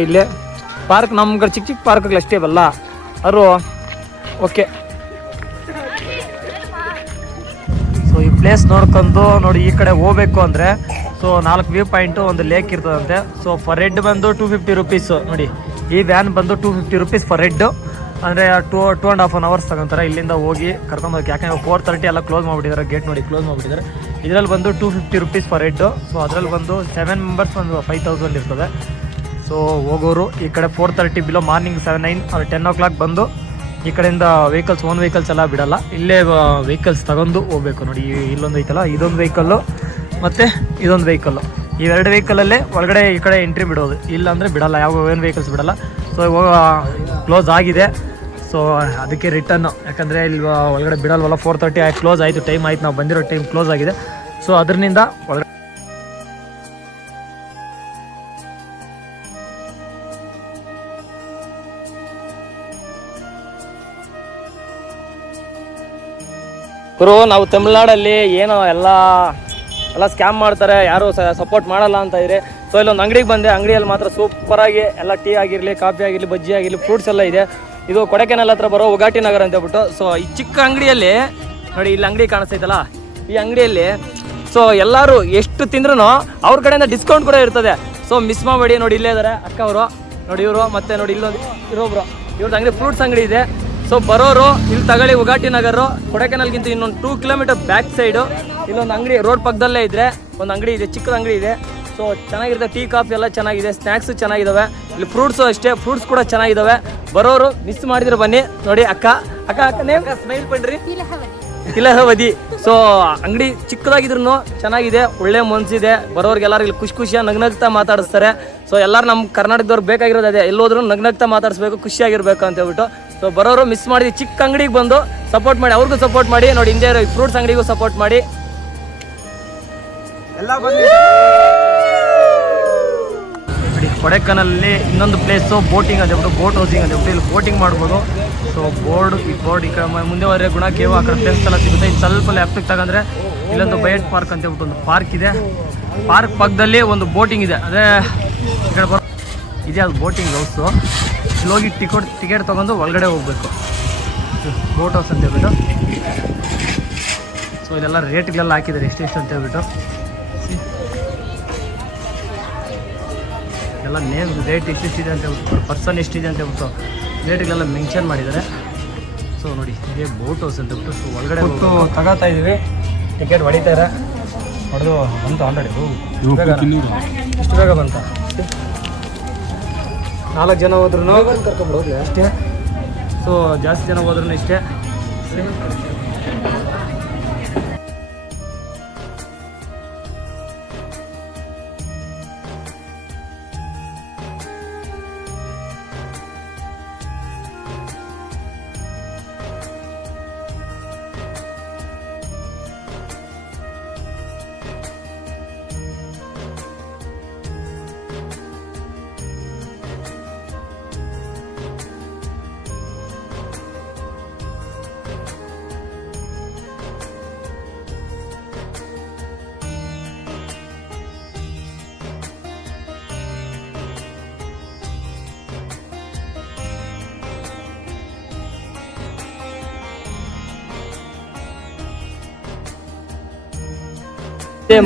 ಇಲ್ಲೇ ಪಾರ್ಕ್ ನಮ್ಗೆ ಚಿಕ್ಕ ಚಿಕ್ಕ ಪಾರ್ಕ್ಗಳು ಅಷ್ಟೇ ಬಲ್ಲ ಅವರು. ಓಕೆ, ಸೊ ಈ ಪ್ಲೇಸ್ ನೋಡ್ಕೊಂಡು ನೋಡಿ ಈ ಕಡೆ ಹೋಗ್ಬೇಕು ಅಂದರೆ ಸೊ 4 ವ್ಯೂ ಪಾಯಿಂಟು, ಒಂದು ಲೇಕ್ ಇರ್ತದಂತೆ. ಸೊ ಫರ್ ಹೆಡ್ ಬಂದು 250 ರುಪೀಸು. ನೋಡಿ ಈ ವ್ಯಾನ್ ಬಂದು 250 ರುಪೀಸ್ ಫರ್ ಹೆಡ್, ಅಂದರೆ 2.5 hours ತಗೊಂತಾರೆ ಇಲ್ಲಿಂದ ಹೋಗಿ ಕರ್ಕೊಂಡು ಹೋಗಿ. ಯಾಕಂದರೆ 4:30 ಎಲ್ಲ ಕ್ಲೋಸ್ ಮಾಡಿಬಿಟ್ಟಿದ್ದಾರೆ, ಗೇಟ್ ನೋಡಿ ಕ್ಲೋಸ್ ಮಾಡಿಬಿಟ್ಟಿದ್ದಾರೆ. ಇದರಲ್ಲಿ ಬಂದು 250 ರುಪೀಸ್ ಫರ್ ಹೆಡ್ಡು. ಸೊ ಅದರಲ್ಲಿ ಬಂದು 7 ಮೆಂಬರ್ಸ್ ಒಂದು 5000 ಇರ್ತದೆ. ಸೊ ಹೋಗೋರು ಈ ಕಡೆ 4:30 ಬಿಲೋ ಮಾರ್ನಿಂಗ್ 7, 9 or 10 o'clock ಬಂದು ಈ ಕಡೆಯಿಂದ ವೆಹಿಕಲ್ಸ್, ಓನ್ ವೆಹಿಕಲ್ಸ್ ಎಲ್ಲ ಬಿಡಲ್ಲ, ಇಲ್ಲೇ ವೆಹಿಕಲ್ಸ್ ತಗೊಂಡು ಹೋಗ್ಬೇಕು. ನೋಡಿ ಇಲ್ಲೊಂದು ಐತಲ್ಲ, ಇದೊಂದು ವೆಹಿಕಲ್ಲು ಮತ್ತು ಇದೊಂದು ವೆಹಿಕಲ್ಲು, ಇವೆರಡು ವೆಹಿಕಲಲ್ಲೇ ಒಳಗಡೆ ಈ ಕಡೆ ಎಂಟ್ರಿ ಬಿಡೋದು. ಇಲ್ಲ ಅಂದರೆ ಬಿಡಲ್ಲ, ಯಾವ ಏನು ವೆಹಿಕಲ್ಸ್ ಬಿಡಲ್ಲ. ಸೊ ಇವಾಗ ಕ್ಲೋಸ್ ಆಗಿದೆ. ಸೊ ಅದಕ್ಕೆ ರಿಟರ್ನು, ಯಾಕಂದರೆ ಇಲ್ಲಿ ಒಳಗಡೆ ಬಿಡಲ್ವಲ್ಲ. 4:30 ಕ್ಲೋಸ್ ಆಯಿತು, ಟೈಮ್ ಆಯಿತು, ನಾವು ಬಂದಿರೋ ಟೈಮ್ ಕ್ಲೋಸ್ ಆಗಿದೆ. ಸೊ ಅದರಿಂದ ಒಳಗಡೆ ಗುರು, ನಾವು ತಮಿಳ್ನಾಡಲ್ಲಿ ಏನೋ ಎಲ್ಲ ಸ್ಕ್ಯಾಮ್ ಮಾಡ್ತಾರೆ, ಯಾರು ಸಪೋರ್ಟ್ ಮಾಡಲ್ಲ ಅಂತ ಇದ್ರೆ. ಸೊ ಇಲ್ಲೊಂದು ಅಂಗಡಿಗೆ ಬಂದೆ, ಅಂಗಡಿಯಲ್ಲಿ ಮಾತ್ರ ಸೂಪರಾಗಿ ಎಲ್ಲ ಟೀ ಆಗಿರಲಿ, ಕಾಫಿ ಆಗಿರಲಿ, ಬಜ್ಜಿ ಆಗಿರಲಿ, ಫ್ರೂಟ್ಸ್ ಎಲ್ಲ ಇದೆ. ಇದು ಕೊಡಕೆನಲ್ ಹತ್ರ ಬರೋ ಉಗಾಟಿ ನಗರ ಅಂತ ಹೇಳ್ಬಿಟ್ಟು. ಸೊ ಈ ಚಿಕ್ಕ ಅಂಗಡಿಯಲ್ಲಿ ನೋಡಿ, ಇಲ್ಲಿ ಅಂಗಡಿ ಕಾಣಿಸ್ತೈತಲ್ಲ, ಈ ಅಂಗಡಿಯಲ್ಲಿ ಸೊ ಎಲ್ಲರೂ ಎಷ್ಟು ತಿಂದ್ರೂ ಅವ್ರ ಕಡೆಯಿಂದ ಡಿಸ್ಕೌಂಟ್ ಕೂಡ ಇರ್ತದೆ. ಸೊ ಮಿಸ್ ಮಾಡಬೇಡಿ. ನೋಡಿ ಇಲ್ಲೇ ಇದ್ದಾರೆ ಅಕ್ಕ ಅವರು, ನೋಡಿ ಇವರು, ಮತ್ತು ನೋಡಿ ಇಲ್ಲೊಂದು ಇರೋಬ್ರು, ಇವ್ರದ್ದು ಅಂಗಡಿ ಫ್ರೂಟ್ಸ್ ಅಂಗಡಿ ಇದೆ. ಸೊ ಬರೋರು ಇಲ್ಲಿ ತಗೊಳ್ಳಿ. ಉಗಾಟಿ ನಗರ ಕೊಡಕೆನಲ್ಗಿಂತ ಇನ್ನೊಂದು 2 ಕಿಲೋಮೀಟರ್ ಬ್ಯಾಕ್ ಸೈಡು ಇಲ್ಲೊಂದು ಅಂಗಡಿ, ರೋಡ್ ಪಕ್ಕದಲ್ಲೇ ಇದ್ರೆ ಒಂದು ಅಂಗಡಿ ಇದೆ, ಚಿಕ್ಕದ ಅಂಗಡಿ ಇದೆ. ಸೊ ಚೆನ್ನಾಗಿರುತ್ತೆ, ಟೀ ಕಾಫಿ ಎಲ್ಲ ಚೆನ್ನಾಗಿದೆ, ಸ್ನ್ಯಾಕ್ಸು ಚೆನ್ನಾಗಿದ್ದಾವೆ. ಇಲ್ಲಿ ಫ್ರೂಟ್ಸು ಅಷ್ಟೇ, ಫ್ರೂಟ್ಸ್ ಕೂಡ ಚೆನ್ನಾಗಿದ್ದಾವೆ. ಬರೋರು ಮಿಸ್ ಮಾಡಿದ್ರೆ ಬನ್ನಿ. ನೋಡಿ ಅಕ್ಕ ನೇಮ್ ಸ್ಮೈಲ್ ಪಡ್ರಿ, ಕಿಲಹವದಿ. ಸೊ ಅಂಗಡಿ ಚಿಕ್ಕದಾಗಿದ್ರು ಚೆನ್ನಾಗಿದೆ, ಒಳ್ಳೆ ಮನ್ಸಿದೆ. ಬರೋರ್ಗೆಲ್ಲರೂ ಇಲ್ಲಿ ಖುಷಿಯಾಗಿ ನಗ್ನಗ್ತಾ ಮಾತಾಡಿಸ್ತಾರೆ. ಸೊ ಎಲ್ಲರೂ ನಮ್ಮ ಕರ್ನಾಟಕದವ್ರು ಬೇಕಾಗಿರೋದು ಅದೇ, ಎಲ್ಲೋದ್ರೂ ನಗ್ನಗ್ತಾ ಮಾತಾಡಿಸ್ಬೇಕು, ಖುಷಿಯಾಗಿರ್ಬೇಕು ಅಂತ ಹೇಳ್ಬಿಟ್ಟು. ಸೊ ಬರೋರು ಮಿಸ್ ಮಾಡಿದ್ವಿ, ಚಿಕ್ಕ ಅಂಗಡಿಗೆ ಬಂದು ಸಪೋರ್ಟ್ ಮಾಡಿ, ಅವ್ರಿಗೂ ಸಪೋರ್ಟ್ ಮಾಡಿ. ನೋಡಿ ಹಿಂದೆ ಫ್ರೂಟ್ಸ್ ಅಂಗಡಿಗೂ ಸಪೋರ್ಟ್ ಮಾಡಿ. ಕೊಡೈಕನಲ್ಲಿ ಇನ್ನೊಂದು ಪ್ಲೇಸು ಬೋಟಿಂಗ್ ಅಂತ ಹೇಳ್ಬಿಟ್ಟು, ಬೋಟ್ ಹೌಸಿಂಗ್ ಅಂತ ಹೇಳ್ಬಿಟ್ಟು, ಇಲ್ಲಿ ಬೋಟಿಂಗ್ ಮಾಡ್ಬೋದು. ಸೊ ಈ ಬೋರ್ಡ್ ಈ ಕಡೆ ಮುಂದೆ ಹೋದರೆ ಗುಣ ಕೇವು, ಆ ಕಡೆ ಪ್ಲೇಸ್ ಎಲ್ಲ ಸಿಗುತ್ತೆ. ಇನ್ನು ಸ್ವಲ್ಪ ಲೆಫ್ಟಿಗೆ ತಗೊಂಡ್ರೆ ಇಲ್ಲೊಂದು ಬಯಟ್ ಪಾರ್ಕ್ ಅಂತ ಹೇಳ್ಬಿಟ್ಟು ಒಂದು ಪಾರ್ಕ್ ಇದೆ. ಪಾರ್ಕ್ ಪಕ್ಕದಲ್ಲಿ ಒಂದು ಬೋಟಿಂಗ್ ಇದೆ, ಅದೇ ಈ ಕಡೆ ಇದೆ, ಅದು ಬೋಟಿಂಗ್ ಹೌಸು. ಇಲ್ಲಿ ಹೋಗಿ ಟಿಕೆಟ್ ತೊಗೊಂಡು ಒಳಗಡೆ ಹೋಗಬೇಕು, ಬೋಟ್ ಹೌಸ್ ಅಂತ ಹೇಳ್ಬಿಟ್ಟು. ಸೊ ಇಲ್ಲೆಲ್ಲ ರೇಟ್ಗಳೆಲ್ಲ ಹಾಕಿದ್ದಾರೆ, ಎಷ್ಟು ಅಂತ ಹೇಳ್ಬಿಟ್ಟು. ಎಲ್ಲ ನೇಮ್ ರೇಟ್ ಎಷ್ಟಿದೆ ಅಂತ ಹೇಳ್ಬಿಟ್ಟು, ಪರ್ಸನ್ ಎಷ್ಟಿದೆ ಅಂತ ಹೇಳ್ಬಿಟ್ಟು ರೇಟ್ಗಳೆಲ್ಲ ಮೆನ್ಷನ್ ಮಾಡಿದ್ದಾರೆ. ಸೊ ನೋಡಿ ಇದೇ ಬೋಟ್ ಹೌಸ್ ಅಂತ ಹೇಳ್ಬಿಟ್ಟು. ಸೊ ಒಳಗಡೆ ಹೋಗ್ಬಿಟ್ಟು ತಗೋತಾ ಇದ್ದೀವಿ, ಟಿಕೆಟ್ ಹೊಡಿತಾರೆ. ಹೊಡೆದು ಬಂತು ಆಲ್ರೆಡಿ, ಇಷ್ಟು ಬೇಗ ಬಂತ. 4 ಜನ ಹೋದ್ರೂ ಕರ್ಕೊಂಡು ಹೋಗ್ಲಿ ಅಷ್ಟೇ. ಸೊ ಜಾಸ್ತಿ ಜನ ಹೋದ್ರೂ ಇಷ್ಟೇ.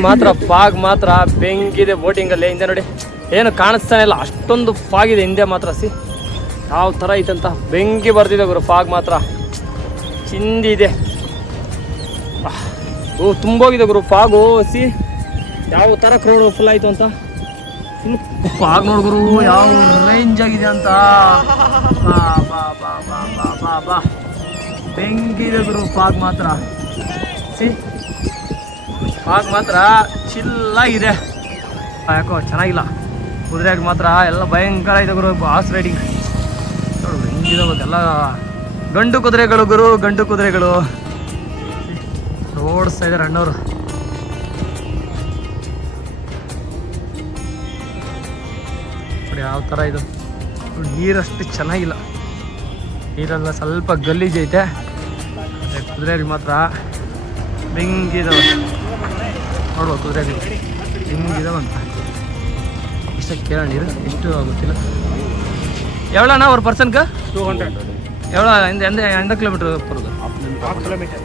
ಮಾತ್ರ ಫಾಗ್ ಮಾತ್ರ ಬೆಂಕಿದೆ ಬೋಟಿಂಗ್ ಅಲ್ಲಿ. ಹಿಂದೆ ನೋಡಿ ಏನು ಕಾಣಿಸ್ತಾನೆ ಇಲ್ಲ, ಅಷ್ಟೊಂದು ಫಾಗ್ ಇದೆ ಹಿಂದೆ ಮಾತ್ರ. ಯಾವ ಥರ ಐತಂತ ಬೆಂಕಿ ಬರ್ತಿದೆ ಗುರು, ಫಾಗ್ ಮಾತ್ರ ಚಿಂದಿ ಇದೆ. ಓ ತುಂಬೋಗಿದೆ ಗುರು ಫಾಗು. ಸಿ ಯಾವ ಥರ ಕ್ರೌಡ್ ಫುಲ್ ಆಯಿತು ಅಂತ. ಫುಲ್ ಫಾಗ್ ನೋಡ್ಗುರು ಯಾವ ರೇಂಜ್ ಆಗಿದೆ ಅಂತ. ಬಾ ಬಾ ಬಾ ಬಾ ಬಾ ಬಾ ಬಾ ಬೆಂಕಿದೆ ಗುರು ಫಾಗ್ ಮಾತ್ರ. ಸಿ ಫಾಗ್ ಮಾತ್ರ ಚಿಲ್ಲಾಗಿದೆ. ಯಾಕೋ ಚೆನ್ನಾಗಿಲ್ಲ. ಕುದುರೆಗೆ ಮಾತ್ರ ಎಲ್ಲ ಭಯಂಕರ ಇದೆ ಗುರು. ಹಾರ್ಸ್ ರೈಡಿಂಗ್ ನೋಡು ಹೆಂಗಿದೆ ಎಲ್ಲ ಗಂಡು ಕುದುರೆಗಳು ಗುರು, ಗಂಡು ಕುದುರೆಗಳು ಓಡಿಸ್ತಾ ಇದ್ದಾರೆ ಅಣ್ಣವರು. ನೋಡಿ ಯಾವ ಥರ ಇದು. ನೀರಷ್ಟು ಚೆನ್ನಾಗಿಲ್ಲ, ನೀರೆಲ್ಲ ಸ್ವಲ್ಪ ಗಲೀಜೈತೆ. ಕುದುರೆಗೆ ಮಾತ್ರ ಬೆಂಕಿದಾವೆ ನೋಡ್ಬೋದು. ಕುದುರೆಗಳು ಹೆಂಗಿದಾವೆ ಅಂತ ಇಷ್ಟಕ್ಕೆ ಕೇಳೋಣ. ನೀರು ಎಷ್ಟು ಆಗುತ್ತಿಲ್ಲ. ಎವಳಣ್ಣ ஒரு ಪರ್ಸನ್ಗೆ 200 ಎವಳ ಎಂದ ಕಿಲೋಮೀಟ್ರ್ ಬರೋದು?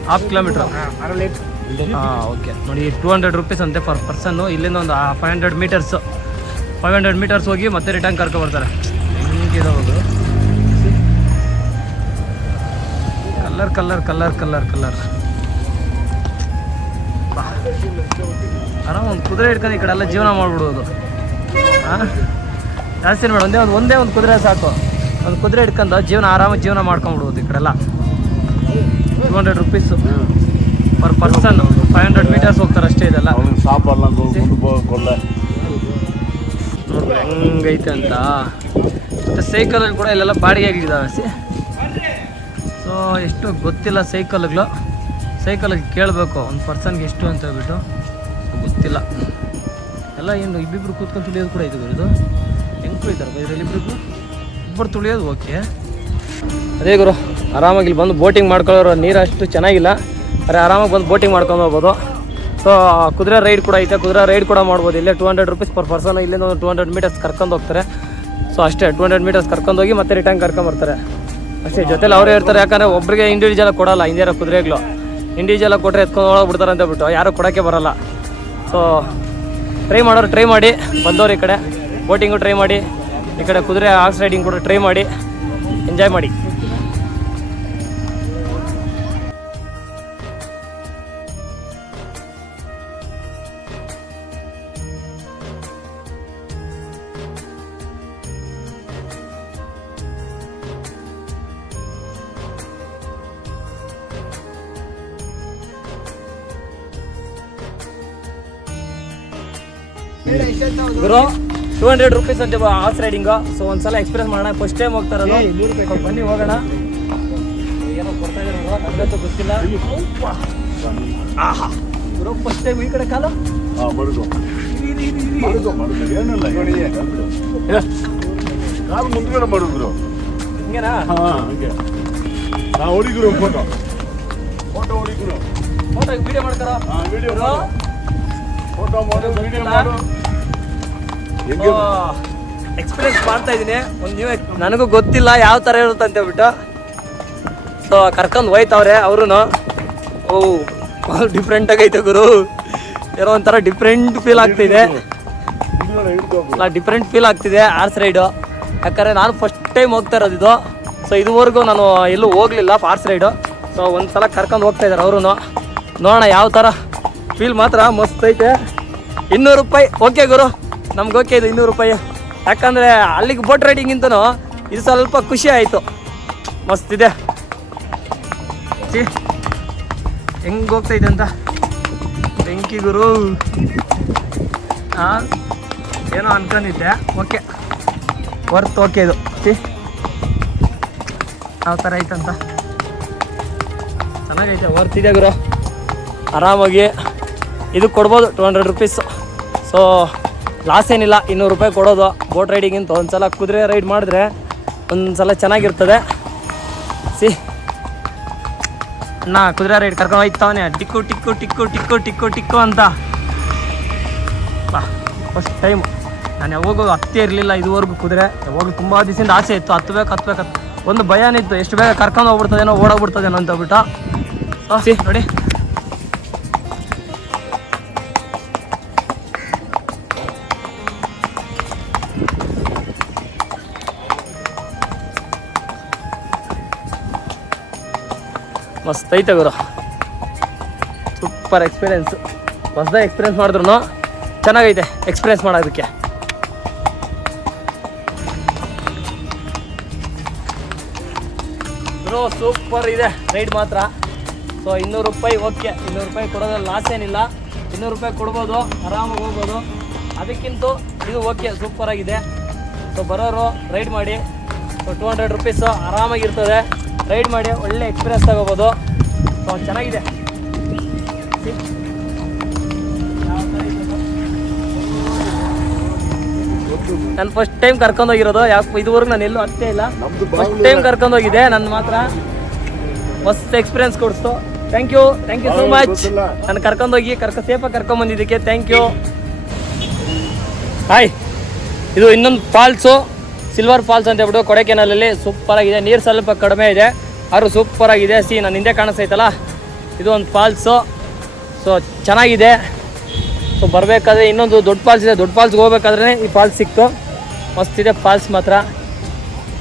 Half kilometre. ಹಾಂ ಓಕೆ. ನೋಡಿ 200 ರೂಪೀಸ್ ಅಂತೆ ಪರ್ ಪರ್ಸನ್ನು. ಇಲ್ಲಿಂದ ಒಂದು 500 ಮೀಟರ್ಸ್ ಹೋಗಿ ಮತ್ತೆ ರಿಟರ್ನ್ ಕರ್ಕೊಬರ್ತಾರೆ. ಹೆಂಗಿದಾವುದು ಕಲರ್. ಆರಾಮ ಒಂದು ಕುದುರೆ ಇಟ್ಕೊಂಡು ಈ ಕಡೆ ಎಲ್ಲ ಜೀವನ ಮಾಡ್ಬಿಡೋದು. ಹಾಂ ಜಾಸ್ತಿ ಮೇಡಮ್ ಒಂದೇ ಒಂದು ಕುದುರೆ ಸಾಕು. ಒಂದು ಕುದುರೆ ಇಟ್ಕೊಂಡು ಆರಾಮಾಗಿ ಜೀವನ ಮಾಡ್ಕೊಂಡ್ಬಿಡ್ಬೋದು ಈ ಕಡೆಲ್ಲ. 200 ರೂಪೀಸು ಪರ್ ಪರ್ಸನ್. 500 ಮೀಟರ್ಸ್ ಹೋಗ್ತಾರೆ ಅಷ್ಟೇ. ಇದೆಲ್ಲ ನೋಡ್ರಿ ಹೆಂಗೈತೆ ಅಂತ. ಮತ್ತು ಸೈಕಲಲ್ಲಿ ಕೂಡ ಇಲ್ಲೆಲ್ಲ ಬಾಡಿಗೆಗಳಿದ್ದಾವೆ. ಸೊ ಎಷ್ಟು ಗೊತ್ತಿಲ್ಲ ಸೈಕಲ್ಗೆ ಕೇಳಬೇಕು ಒಂದು ಪರ್ಸನ್ಗೆ ಎಷ್ಟು ಅಂತ ಹೇಳ್ಬಿಟ್ಟು. ಗೊತ್ತಿಲ್ಲ. ಎಲ್ಲ ಏನು ಇಬ್ಬಿಬ್ರು ಕೂತ್ಕೊಂಡು ತುಳಿಯೋದು ಕೂಡ ಇದು ಇದು ಹೆಂಗೆ ತುಳಿತಾರೆ ಇದರಲ್ಲಿ ಇಬ್ಬರು ತುಳಿಯೋದು ಓಕೆ. ಅದೇ ಗುರು ಆರಾಮಾಗಿ ಇಲ್ಲಿ ಬಂದು ಬೋಟಿಂಗ್ ಮಾಡ್ಕೊಳ್ಳೋರು. ನೀರು ಅಷ್ಟು ಚೆನ್ನಾಗಿಲ್ಲ, ಅರೆ ಆರಾಮಾಗಿ ಬಂದು ಬೋಟಿಂಗ್ ಮಾಡ್ಕೊಂಡು ಹೋಗ್ಬೋದು. ಸೊ ಕುದುರೆ ರೈಡ್ ಕೂಡ ಐತೆ, ಕುದುರೆ ರೈಡ್ ಕೂಡ ಮಾಡ್ಬೋದು. ಇಲ್ಲೇ 200 ರೂಪೀಸ್ ಪರ್ ಪರ್ಸನ್. ಇಲ್ಲಿಂದ ಒಂದು 200 ಮೀಟರ್ಸ್ ಕರ್ಕೊಂಡು ಹೋಗ್ತಾರೆ. ಸೊ ಅಷ್ಟೇ 200 ಮೀಟರ್ಸ್ ಕರ್ಕೊಂಡೋಗಿ ಮತ್ತೆ ರಿಟರ್ನ್ ಕರ್ಕೊಂಬರ್ತಾರೆ ಅಷ್ಟೇ. ಜೊತೆಲಿ ಅವರೇ ಇರ್ತಾರೆ. ಯಾಕಂದರೆ ಒಬ್ಬರಿಗೆ ಇಂಡಿವಿಜುವಲ್ ಕೊಡೋಲ್ಲ. ಹಿಂದಿರೋ ಕುದುರೆಗಳು ಇಂಡಿವಿಜುವಲ್ ಕೊಟ್ಟರೆ ಎತ್ಕೊಂಡು ಹೋಗ್ಬಿಡ್ತಾರೆ ಅಂತ ಬಿಟ್ಟು ಯಾರು ಕೊಡೋಕ್ಕೆ ಬರೋಲ್ಲ. ಸೊ ಟ್ರೈ ಮಾಡೋರು ಟ್ರೈ ಮಾಡಿ, ಬಂದವ್ರು ಈ ಕಡೆ ಬೋಟಿಂಗು ಟ್ರೈ ಮಾಡಿ, ಈ ಕಡೆ ಕುದುರೆ ಹಾರ್ಸ್ ರೈಡಿಂಗ್ ಕೂಡ ಟ್ರೈ ಮಾಡಿ, ಎಂಜಾಯ್ ಮಾಡಿ. ಗುರು 200 ರೂಪೀಸ್ ಅಂತ ಹಾರ್ಸ್ ರೈಡಿಂಗು. ಸೊ ಒಂದ್ಸಲ ಎಕ್ಸ್ಪೀರಿಯನ್ಸ್ ಮಾಡೋಣ. ಫಸ್ಟ್ ಟೈಮ್ ಹೋಗ್ತಾರಲ್ಲ, ಬನ್ನಿ ಹೋಗೋಣ. ಏನೋ ಕೊಡ್ತಾ ಇದ್ದಾರೆ ನನಗಂತೂ ಗೊತ್ತಿಲ್ಲ. ಆಹಾ ಗುರು ಫಸ್ಟ್ ಟೈಮ್ ಈ ಕಡೆ ಕಾಲ ಮುಂದ್ಗಡೆ ಮಾಡಿದ್ರು ಹಿಂಗೇನಾ? ಹೊಡಿಗುರು ಫೋಟೋ ಹೊಡಿಗುರು ವಿಡಿಯೋ ಮಾಡ್ತಾರ. ಫೋಟೋ ಮಾಡು, ವಿಡಿಯೋ ಮಾಡು. ಎಕ್ಸ್ಪೀರಿಯನ್ಸ್ ಮಾಡ್ತಾ ಇದ್ದೀನಿ. ಒಂದು ನೀವೇ ನನಗೂ ಗೊತ್ತಿಲ್ಲ ಯಾವ ಥರ ಇರುತ್ತೆ ಅಂತ ಹೇಳ್ಬಿಟ್ಟು. ಸೊ ಕರ್ಕೊಂಡು ಹೋಯ್ತವ್ರೆ ಅವರು. ಓ ಡಿಫ್ರೆಂಟ್ ಆಗೈತೆ ಗುರು. ಏನೋ ಒಂಥರ ಡಿಫ್ರೆಂಟ್ ಫೀಲ್ ಆಗ್ತಿದೆ. ಡಿಫ್ರೆಂಟ್ ಫೀಲ್ ಆಗ್ತಿದೆ ಹಾರ್ಸ್ ರೈಡು. ಯಾಕಂದರೆ ನಾನು ಫಸ್ಟ್ ಟೈಮ್ ಹೋಗ್ತಾ ಇರೋದು ಇದು. ಸೊ ಇದುವರೆಗೂ ನಾನು ಎಲ್ಲೂ ಹೋಗಲಿಲ್ಲ ಹಾರ್ಸ್ ರೈಡು. ಸೊ ಒಂದು ಸಲ ಕರ್ಕೊಂಡು ಹೋಗ್ತಾ ಇದ್ದಾರೆ ಅವರು. ನೋಡೋಣ ಯಾವ ಥರ ಫೀಲ್. ಮಾತ್ರ ಮಸ್ತ್ ಐತೆ. 200 ರೂಪಾಯಿ ಓಕೆ ಗುರು, ನಮ್ಗೆ ಓಕೆ ಇದು 200 ರೂಪಾಯಿ. ಯಾಕಂದರೆ ಅಲ್ಲಿಗೆ ಬೋಟ್ ರೈಡಿಂಗಿಂತನೂ ಇದು ಸ್ವಲ್ಪ ಖುಷಿ ಆಯಿತು. ಮಸ್ತಿದೆ. ಹೆಂಗೆ ಹೋಗ್ತೈತೆ ಅಂತ ಬೆಂಕಿ ಗುರು. ಏನೋ ಅನ್ಕೊಂಡಿದ್ದೆ. ಓಕೆ ವರ್ತ್ ಓಕೆ ಇದು. ಯಾವ ಥರ ಐತಂತ ಚೆನ್ನಾಗೈತೆ, ವರ್ತ್ ಇದೆ ಗುರು. ಆರಾಮಾಗಿ ಇದು ಕೊಡ್ಬೋದು 200 ರೂಪೀಸು. ಸೊ ಲಾಸ್ ಏನಿಲ್ಲ. 200 ರೂಪಾಯಿ ಕೊಡೋದು ಬೋಟ್ ರೈಡಿಂಗಿಂತ. ಒಂದು ಸಲ ಕುದುರೆ ರೈಡ್ ಮಾಡಿದ್ರೆ ಒಂದು ಸಲ ಚೆನ್ನಾಗಿರ್ತದೆ. ಅಣ್ಣ ಕುದುರೆ ರೈಡ್ ಕರ್ಕೊಂಡು ಹೋಯ್ತವನೇ ಟಿಕ್ಕು ಟಿಕ್ಕು ಟಿಕ್ಕು ಟಿಕ್ಕು ಟಿಕ್ಕು ಟಿಕ್ಕು ಅಂತ. ಫಸ್ಟ್ ಟೈಮು ನಾನು ಯಾವಾಗೂ ಹತ್ತೇ ಇರಲಿಲ್ಲ ಇದುವರೆಗೂ ಕುದುರೆ. ಯಾವಾಗಲೂ ತುಂಬ ದಿವಸದಿಂದ ಆಸೆ ಇತ್ತು, ಹತ್ತಬೇಕು. ಒಂದು ಭಯನಿತ್ತು, ಎಷ್ಟು ಬೇಗ ಕರ್ಕೊಂಡು ಹೋಗ್ಬಿಡ್ತದೇನೋ, ಓಡೋಗ್ಬಿಡ್ತದೇನೋ ಅಂತ ಹೇಳ್ಬಿಟ್ಟು. ನೋಡಿ ಮಸ್ತ್ ಐತೆ ಗುರು. Super experience. ಹೊಸದಾಗಿ ಎಕ್ಸ್ಪೀರಿಯೆನ್ಸ್ ಮಾಡಿದ್ರು ಚೆನ್ನಾಗೈತೆ ಎಕ್ಸ್ಪೀರಿಯೆನ್ಸ್ ಮಾಡೋದಕ್ಕೆ. ಸೂಪರ್ ಇದೆ ರೈಡ್ ಮಾತ್ರ. ಸೊ 200 ರೂಪಾಯಿ ಓಕೆ, 200 ರೂಪಾಯಿ ಕೊಡೋದ್ರಲ್ಲಿ ಲಾಸ್ ಏನಿಲ್ಲ. 200 ರೂಪಾಯಿ ಕೊಡ್ಬೋದು, ಆರಾಮಾಗಿ ಹೋಗ್ಬೋದು. ಅದಕ್ಕಿಂತ ಇದು ಓಕೆ, ಸೂಪರಾಗಿದೆ. ಸೊ ಬರೋರು ರೈಡ್ ಮಾಡಿ. ಸೊ 200 ರುಪೀಸು ಆರಾಮಾಗಿರ್ತದೆ. ರೈಡ್ ಮಾಡಿ ಒಳ್ಳೆ ಎಕ್ಸ್ಪೀರಿಯೆನ್ಸ್ ತಗೋಬೋದು. ಸೊ ಚೆನ್ನಾಗಿದೆ. ನಾನು ಫಸ್ಟ್ ಟೈಮ್ ಕರ್ಕೊಂಡೋಗಿರೋದು, ಯಾಕೆ ಇದುವರೆಗೂ ನಾನು ಎಲ್ಲೂ ಹತ್ತೇ ಇಲ್ಲ. ಫಸ್ಟ್ ಟೈಮ್ ಕರ್ಕೊಂಡೋಗಿದೆ ನನ್ನ ಮಾತ್ರ. ಮಸ್ತ್ ಎಕ್ಸ್ಪೀರಿಯೆನ್ಸ್ ಕೊಡಿಸ್ತು. Thank you so much. ನಾನು ಕರ್ಕೊಂಡೋಗಿ ಸೇಫಾಗಿ ಕರ್ಕೊಂಬಂದಿದ್ದಕ್ಕೆ ಥ್ಯಾಂಕ್ ಯು. ಹಾಯ್, ಇದು ಇನ್ನೊಂದು ಫಾಲ್ಸು, ಸಿಲ್ವರ್ ಫಾಲ್ಸ್ ಅಂತ ಹೇಳ್ಬಿಟ್ಟು ಕೊಡೈಕೆನಾಲಲ್ಲಿ ಸೂಪರಾಗಿದೆ. ನೀರು ಸ್ವಲ್ಪ ಕಡಿಮೆ ಇದೆ, ಆದರೂ ಸೂಪರಾಗಿದೆ. ನಾನು ಹಿಂದೆ ಕಾಣಿಸ್ತೈತಲ್ಲ, ಇದು ಒಂದು ಫಾಲ್ಸು. ಸೊ ಚೆನ್ನಾಗಿದೆ. ಸೊ ಬರಬೇಕಾದ್ರೆ ಇನ್ನೊಂದು ದೊಡ್ಡ ಫಾಲ್ಸ್ ಇದೆ, ದೊಡ್ಡ ಫಾಲ್ಸ್ಗೆ ಹೋಗ್ಬೇಕಾದ್ರೆ ಈ ಫಾಲ್ಸ್ ಸಿಕ್ತು. ಮಸ್ತಿದೆ ಫಾಲ್ಸ್ ಮಾತ್ರ.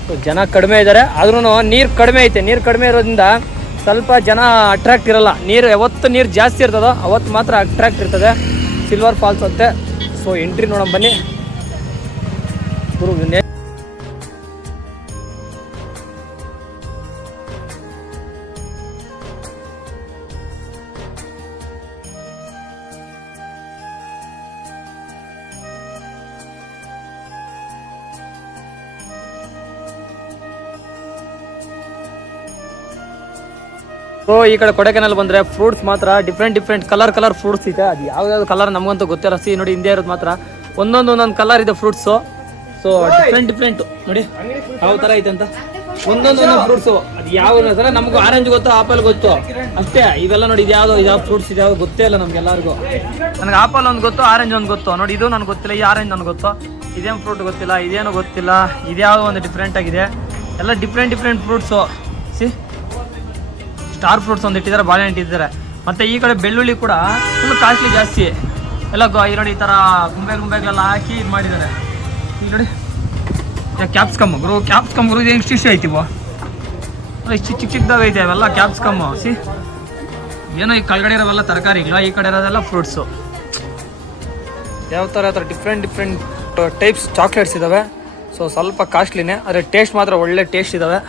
ಸೊ ಜನ ಕಡಿಮೆ ಇದ್ದಾರೆ, ಆದ್ರೂ ನೀರು ಕಡಿಮೆ ಐತೆ. ನೀರು ಕಡಿಮೆ ಇರೋದ್ರಿಂದ ಸ್ವಲ್ಪ ಜನ ಅಟ್ರಾಕ್ಟ್ ಇರಲ್ಲ. ಯಾವತ್ತು ನೀರು ಜಾಸ್ತಿ ಇರ್ತದೋ ಅವತ್ತು ಮಾತ್ರ ಅಟ್ರಾಕ್ಟ್ ಇರ್ತದೆ. ಸಿಲ್ವರ್ ಫಾಲ್ಸ್ ಅಂತೆ. ಸೊ ಎಂಟ್ರಿ ನೋಡೋಣ ಬನ್ನಿ. ಸೊ ಈ ಕಡೆ ಕೊಡೈಕೆನಾಲ್ ಬಂದರೆ ಫ್ರೂಟ್ಸ್ ಮಾತ್ರ ಡಿಫ್ರೆಂಟ್ ಕಲರ್ ಫ್ರೂಟ್ಸ್ ಇದೆ. ಅದು ಯಾವ್ದಾದ್ರು ಕಲರ್ ನಮಗಂತೂ ಗೊತ್ತಿಲ್ಲ. ನೋಡಿ ಹಿಂದೆ ಇರೋದು ಮಾತ್ರ ಒಂದೊಂದು ಕಲರ್ ಇದೆ ಫ್ರೂಟ್ಸು. ಸೊ ಡಿಫ್ರೆಂಟ್ ನೋಡಿ ಯಾವ ಥರ ಐತೆ ಅಂತ. ಒಂದೊಂದು ಫ್ರೂಟ್ಸು ಅದು ಯಾವ ಥರ ನಮಗೂ ಆರೆಂಜ್ ಗೊತ್ತು, ಆಪಲ್ ಗೊತ್ತು ಅಷ್ಟೇ. ಇವೆಲ್ಲ ನೋಡಿ ಯಾವ ಫ್ರೂಟ್ಸ್ ಇದೆ ಯಾವ್ದು ಗೊತ್ತೇ ಇಲ್ಲ ನಮ್ಗೆಲ್ಲರಿಗೂ. ನನಗೆ ಆಪಲ್ ಒಂದು ಗೊತ್ತು, ಆರೆಂಜ್ ಒಂದು ಗೊತ್ತು. ನೋಡಿ ಇದು ನನಗೆ ಗೊತ್ತಿಲ್ಲ, ಈ ಆರೆಂಜ್ ನನಗೆ ಗೊತ್ತು. ಇದೇನು ಫ್ರೂಟ್ ಗೊತ್ತಿಲ್ಲ, ಇದೇನು ಗೊತ್ತಿಲ್ಲ. ಇದ್ಯಾವುದೋ ಒಂದು ಡಿಫ್ರೆಂಟ್ ಆಗಿದೆ. ಎಲ್ಲ ಡಿಫ್ರೆಂಟ್ ಫ್ರೂಟ್ಸು. ಸ್ಟಾರ್ ಫ್ರೂಟ್ಸ್ ಒಂದು ಇಟ್ಟಿದ್ದಾರೆ, ಬಾಳೆಹಣ್ಣು ಇಟ್ಟಿದ್ದಾರೆ. ಮತ್ತು ಈ ಕಡೆ ಬೆಳ್ಳುಳ್ಳಿ ಕೂಡ ಫುಲ್ ಕಾಸ್ಟ್ಲಿ ಜಾಸ್ತಿ. ಎಲ್ಲ ನೋಡಿ ಈ ಥರ ಗುಂಬೆಗಳೆಲ್ಲ ಹಾಕಿ ಇದು ಮಾಡಿದ್ದಾರೆ. ಈಗ ನೋಡಿ ಕ್ಯಾಪ್ಸಿಕಮ್ ಗುರು ಇದು ಇಷ್ಟು ಐತಿವ, ಇಷ್ಟು ಚಿಕ್ಕದಾಗ ಐತೆ ಅವೆಲ್ಲ ಕ್ಯಾಪ್ಸಿಕಮ್ಮು. ಏನೋ ಈ ಕೆಳಗಡೆ ಇರೋವೆಲ್ಲ ತರಕಾರಿಗಳು, ಈ ಕಡೆ ಇರೋದೆಲ್ಲ ಫ್ರೂಟ್ಸು. ಯಾವ ಥರ ಡಿಫ್ರೆಂಟ್ ಟೈಪ್ಸ್ ಚಾಕ್ಲೇಟ್ಸ್ ಇದ್ದಾವೆ. ಸೊ ಸ್ವಲ್ಪ ಕಾಸ್ಟ್ಲಿನೇ, ಆದರೆ ಟೇಸ್ಟ್ ಮಾತ್ರ ಒಳ್ಳೆ ಟೇಸ್ಟ್ ಇದ್ದಾವೆ.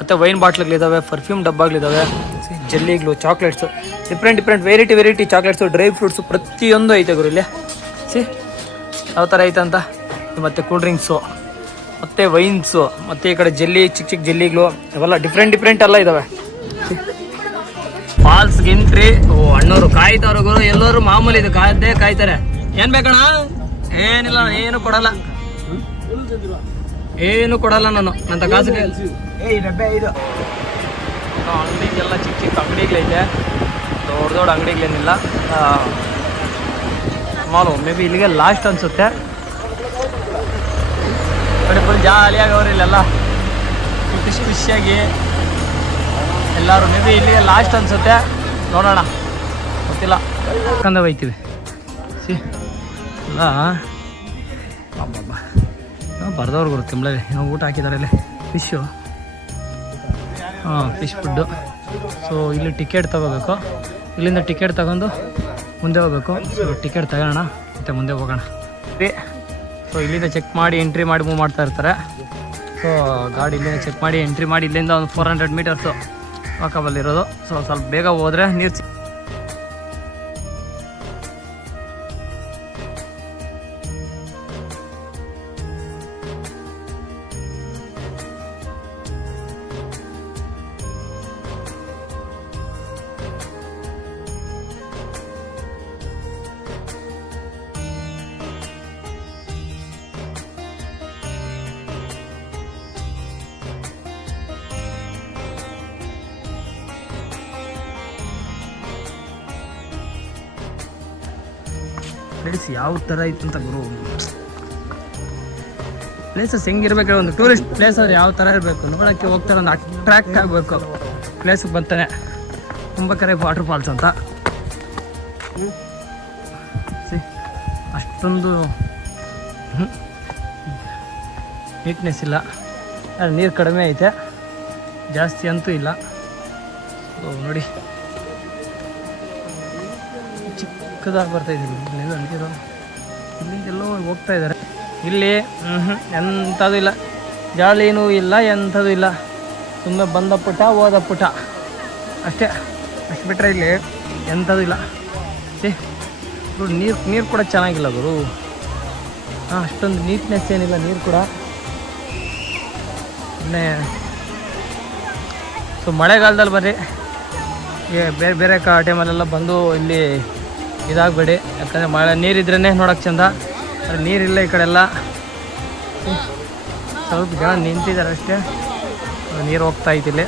ಮತ್ತು ವೈನ್ ಬಾಟ್ಲ್ಗಳಿದ್ದಾವೆ, ಪರ್ಫ್ಯೂಮ್ ಡಬ್ಬಗಳಿದ್ದಾವೆ, ಜೆಲ್ಲಿಗಳು, chocolates, different variety chocolates, dry fruits ಪ್ರತಿಯೊಂದು ಐತೆ ಗುರು ಇಲ್ಲಿ. ಯಾವ ಥರ ಐತೆ ಅಂತ. ಮತ್ತು ಕೂಲ್ ಡ್ರಿಂಕ್ಸು, ಮತ್ತು ವೈನ್ಸು, ಮತ್ತು ಈ ಕಡೆ ಜೆಲ್ಲಿ, ಚಿಕ್ಕ ಜೆಲ್ಲಿಗಳು, ಇವೆಲ್ಲ ಡಿಫ್ರೆಂಟ್ ಎಲ್ಲ ಇದ್ದಾವೆ. ಫಾಲ್ಸ್ಗೆ ಎಂಟ್ರಿ. ಅಣ್ಣವರು ಕಾಯ್ತಾರೋ ಗುರು, ಎಲ್ಲರೂ ಮಾಮೂಲಿ ಇದು ಕಾಯ್ತಾರೆ. ಏನು ಬೇಕಣ್ಣ? ಏನಿಲ್ಲ, ಏನು ಕೊಡಲ್ಲ ನಾನು ನನ್ನ ಕಾಸಿಗೆ. ಅಂಗಡಿಗೆಲ್ಲ ಚಿಕ್ಕ ಅಂಗಡಿಗಳೈತೆ, ದೊಡ್ಡ ಅಂಗಡಿಗಳೇನಿಲ್ಲ. ಮಾಲು ಮೇ ಬಿ ಇಲ್ಲಿಗೆ ಲಾಸ್ಟ್ ಅನಿಸುತ್ತೆ. ಕಡೆ ಫುಲ್ ಜಾಲಿಯಾಗಿ ಅವ್ರು ಇಲ್ಲೆಲ್ಲ ಖುಷಿಯಾಗಿ ಎಲ್ಲರೂ. ಮೇ ಬಿ ಇಲ್ಲಿಗೆ ಲಾಸ್ಟ್ ಅನಿಸುತ್ತೆ, ನೋಡೋಣ, ಗೊತ್ತಿಲ್ಲ. ಕಂದ ಒಯ್ತೀವಿ ಇಲ್ಲ ಅಬ್ಬಬ್ಬ. ಬರ್ದವ್ರು ಗುರು ತಿಂಬಳವೆ ಏನೋ ಊಟ ಹಾಕಿದ್ದಾರೆ ಇಲ್ಲಿ. Fish, fish food. ಸೊ ಇಲ್ಲಿ ಟಿಕೆಟ್ ತೊಗೋಬೇಕು. ಇಲ್ಲಿಂದ ಟಿಕೆಟ್ ತಗೊಂಡು ಮುಂದೆ ಹೋಗ್ಬೇಕು. ಸೊ ಟಿಕೆಟ್ ತಗೋಣ ಮತ್ತು ಮುಂದೆ ಹೋಗೋಣ. ಸೊ ಇಲ್ಲಿಂದ ಚೆಕ್ ಮಾಡಿ ಎಂಟ್ರಿ ಮಾಡಿ ಮೂವ್ ಮಾಡ್ತಾ ಇರ್ತಾರೆ. ಸೊ ಗಾಡಿ ಇಲ್ಲಿಂದ ಚೆಕ್ ಮಾಡಿ ಎಂಟ್ರಿ ಮಾಡಿ ಇಲ್ಲಿಂದ ಒಂದು 400 ಮೀಟರ್ಸು ವಾಕಬಲ್ ಇರೋದು. ಸೊ ಸ್ವಲ್ಪ ಬೇಗ ಹೋದರೆ ನೀರು ಪ್ಲೇಸ್ ಯಾವ ಥರ ಇತ್ತು ಅಂತ ಗುರು. ಪ್ಲೇಸಸ್ ಹೆಂಗಿರ್ಬೇಕು, ಒಂದು ಟೂರಿಸ್ಟ್ ಪ್ಲೇಸ್ ಅವ್ರು ಯಾವ ಥರ ಇರಬೇಕು, ನೋಡೋಕ್ಕೆ ಹೋಗ್ತಾರೆ, ಒಂದು ಅಟ್ರಾಕ್ಟ್ ಆಗಬೇಕು ಪ್ಲೇಸಿಗೆ ಬರ್ತಾನೆ. ಕುಂಬಕೆರೆ ವಾಟರ್ ಫಾಲ್ಸ್ ಅಂತ ಅಷ್ಟೊಂದು ನೀಟ್ನೆಸ್ ಇಲ್ಲ, ನೀರು ಕಡಿಮೆ ಐತೆ, ಜಾಸ್ತಿ ಅಂತೂ ಇಲ್ಲ. ನೋಡಿ ಚಿಕ್ಕದಾಗಿ ಬರ್ತಾ ಇದ್ದೀನಿ ಇಲ್ಲೇನು ಅಂತಿರೋ ಇಲ್ಲಿಂದೆಲ್ಲೋ ಹೋಗ್ತಾ ಇದ್ದಾರೆ. ಇಲ್ಲಿ ಎಂಥದ್ದು ಇಲ್ಲ, ಜಾಲಿನೂ ಇಲ್ಲ, ಎಂಥದ್ದು ಇಲ್ಲ, ಸುಮ್ಮನೆ ಬಂದ ಪುಟ ಹೋದ ಪುಟ ಅಷ್ಟೇ. ಅಷ್ಟು ಬಿಟ್ಟರೆ ಇಲ್ಲಿ ಎಂಥದ್ದು ಇಲ್ಲ. ನೀರು ಕೂಡ ಚೆನ್ನಾಗಿಲ್ಲ ಗುರು. ಅಷ್ಟೊಂದು ನೀಟ್ನೆಸ್ ಏನಿಲ್ಲ ನೀರು ಕೂಡ. ಸೊ ಮಳೆಗಾಲದಲ್ಲಿ ಬರ್ರಿ, ಬೇರೆ ಬೇರೆ ಟೈಮಲ್ಲೆಲ್ಲ ಬಂದು ಇಲ್ಲಿ ಇದಾಗಬೇಡಿ. ಯಾಕಂದರೆ ಮಳೆ ನೀರಿದ್ರೇ ನೋಡೋಕ್ಕೆ ಚಂದ. ಅದು ನೀರಿಲ್ಲ ಈ ಕಡೆ ಎಲ್ಲ. ಸ್ವಲ್ಪ ಜನ ನಿಂತಿದ್ದಾರೆ ಅಷ್ಟೇ, ನೀರು ಹೋಗ್ತಾ ಇದ್ದಿಲ್ಲಿ.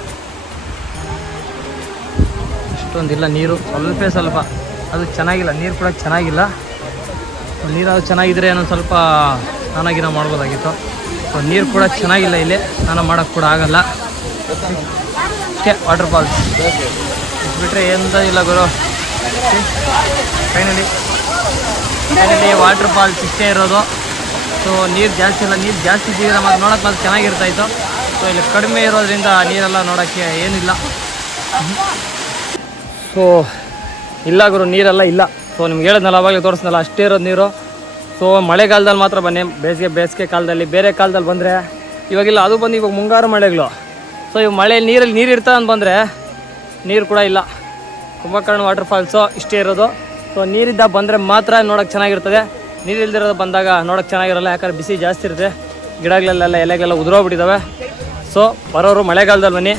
ಅಷ್ಟೊಂದಿಲ್ಲ ನೀರು, ಸ್ವಲ್ಪ ಅದು ಚೆನ್ನಾಗಿಲ್ಲ. ನೀರು ಕೂಡ ಚೆನ್ನಾಗಿಲ್ಲ. ನೀರು ಅದು ಚೆನ್ನಾಗಿದ್ರೆ ಏನೋ ಸ್ವಲ್ಪ ಸ್ನಾನ ಮಾಡ್ಬೋದಾಗಿತ್ತು. ಸೊ ನೀರು ಕೂಡ ಚೆನ್ನಾಗಿಲ್ಲ, ಇಲ್ಲಿ ಸ್ನಾನ ಮಾಡೋಕ್ಕೆ ಕೂಡ ಆಗಲ್ಲ. ಅಷ್ಟೇ ವಾಟರ್ ಫಾಲ್ಸ್ ಬಿಟ್ಟರೆ ಎಂತ ಇಲ್ಲ ಗುರು. ಫೈನಲಿ ವಾಟರ್ ಫಾಲ್ಸ್ ಇಷ್ಟೇ ಇರೋದು. ಸೊ ನೀರು ಜಾಸ್ತಿ ಇಲ್ಲ, ನೀರು ಜಾಸ್ತಿ ಇದ್ದಿದ್ರೆ ಮತ್ತು ನೋಡೋಕೆ ಮತ್ತೆ ಚೆನ್ನಾಗಿರ್ತಾಯಿತ್ತು. ಸೊ ಇಲ್ಲಿ ಕಡಿಮೆ ಇರೋದ್ರಿಂದ ನೀರೆಲ್ಲ ನೋಡೋಕ್ಕೆ ಏನಿಲ್ಲ. ಸೊ ಇಲ್ಲ ಗುರು, ನೀರೆಲ್ಲ ಇಲ್ಲ. ಸೊ ನಿಮ್ಗೆ ಹೇಳಿದ್ನಲ್ಲ, ಅವಾಗಲೇ ತೋರಿಸ್ನಲ್ಲ, ಅಷ್ಟೇ ಇರೋದು ನೀರು. ಸೊ ಮಳೆಗಾಲದಲ್ಲಿ ಮಾತ್ರ ಬನ್ನಿ, ಬೇಸಿಗೆ ಕಾಲದಲ್ಲಿ. ಬೇರೆ ಕಾಲದಲ್ಲಿ ಬಂದರೆ ಇವಾಗಿಲ್ಲ, ಅದು ಬಂದು ಇವಾಗ ಮುಂಗಾರು ಮಳೆಗಳು. ಸೊ ಇವಾಗ ಮಳೆ ನೀರಲ್ಲಿ ನೀರು ಇರ್ತಾ ಅಂತ ಬಂದರೆ ನೀರು ಕೂಡ ಇಲ್ಲ. ಕುಂಭಕರ್ಣ ವಾಟರ್ ಫಾಲ್ಸು ಇಷ್ಟೇ ಇರೋದು. ಸೊ ನೀರಿದ್ದಾಗ ಬಂದರೆ ಮಾತ್ರ ನೋಡೋಕ್ಕೆ ಚೆನ್ನಾಗಿರ್ತದೆ. ನೀರಿಲ್ದಿರೋದು ಬಂದಾಗ ನೋಡೋಕ್ಕೆ ಚೆನ್ನಾಗಿರಲ್ಲ, ಯಾಕಂದರೆ ಬಿಸಿ ಜಾಸ್ತಿ ಇರುತ್ತೆ. ಗಿಡಗಳೆಲ್ಲ ಎಲೆಗಳೆಲ್ಲ ಉದುರೋಗ್ಬಿಟ್ಟಿದ್ದಾವೆ. ಸೊ ಬರೋರು ಮಳೆಗಾಲದಲ್ಲಿ ಬನ್ನಿ.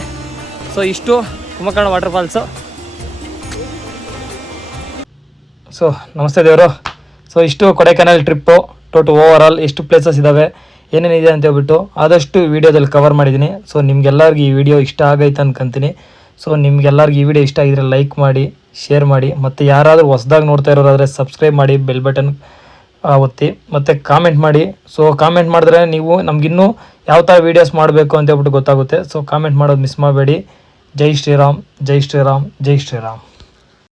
ಸೊ ಇಷ್ಟು ಕುಂಭಕರ್ಣ ವಾಟರ್ ಫಾಲ್ಸು. ಸೊ ನಮಸ್ತೆ ದೇವರು. ಸೊ ಇಷ್ಟು ಕೊಡೈಕೆನಾಲ್ ಟ್ರಿಪ್ಪು ಓವರ್ ಆಲ್ ಎಷ್ಟು ಪ್ಲೇಸಸ್ ಇದ್ದಾವೆ, ಏನೇನಿದೆ ಅಂತ ಹೇಳ್ಬಿಟ್ಟು ಆದಷ್ಟು ವೀಡಿಯೋದಲ್ಲಿ ಕವರ್ ಮಾಡಿದ್ದೀನಿ. ಸೊ ನಿಮ್ಗೆಲ್ಲರಿಗೂ ಈ ವಿಡಿಯೋ ಇಷ್ಟ ಆಗೈತೆ ಅನ್ಕೊಂತೀನಿ. ಸೊ ನಿಮ್ಗೆಲ್ಲರಿಗೂ ಈ ವಿಡಿಯೋ ಇಷ್ಟ ಆಗಿದ್ರೆ ಲೈಕ್ ಮಾಡಿ, ಶೇರ್ ಮಾಡಿ, ಮತ್ತು ಯಾರಾದರೂ ಹೊಸದಾಗಿ ನೋಡ್ತಾ ಇರೋರಾದರೆ ಸಬ್ಸ್ಕ್ರೈಬ್ ಮಾಡಿ, ಬೆಲ್ ಬಟನ್ ಒತ್ತಿ, ಮತ್ತು ಕಾಮೆಂಟ್ ಮಾಡಿ. ಸೊ ಕಾಮೆಂಟ್ ಮಾಡಿದ್ರೆ ನೀವು ನಮಗಿನ್ನೂ ಯಾವ ಥರ ವೀಡಿಯೋಸ್ ಮಾಡಬೇಕು ಅಂತ ಹೇಳ್ಬಿಟ್ಟು ಗೊತ್ತಾಗುತ್ತೆ. ಸೊ ಕಾಮೆಂಟ್ ಮಾಡೋದು ಮಿಸ್ ಮಾಡಬೇಡಿ. ಜೈ ಶ್ರೀರಾಮ್, ಜೈ ಶ್ರೀರಾಮ್, ಜೈ ಶ್ರೀರಾಮ್.